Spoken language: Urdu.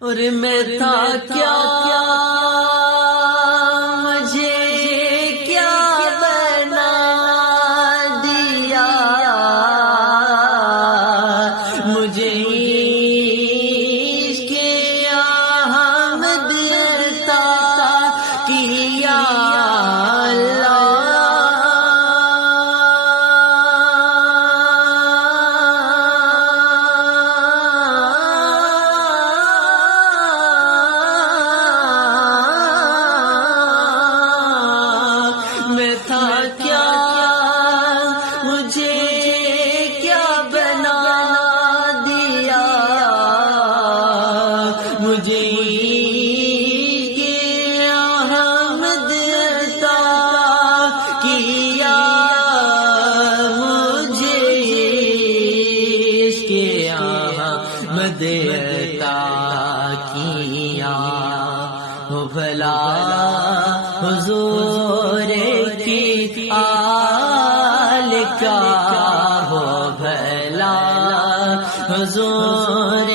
اور میں تھا کیا مجھے کیا بنا دیا، مجھے عشق احمد عطا کیا مجھے احمد عطا کیا، مجھے عشق احمد عطا کیا، وہ بھلا حضور کی آل کا، ہو بھلا حضور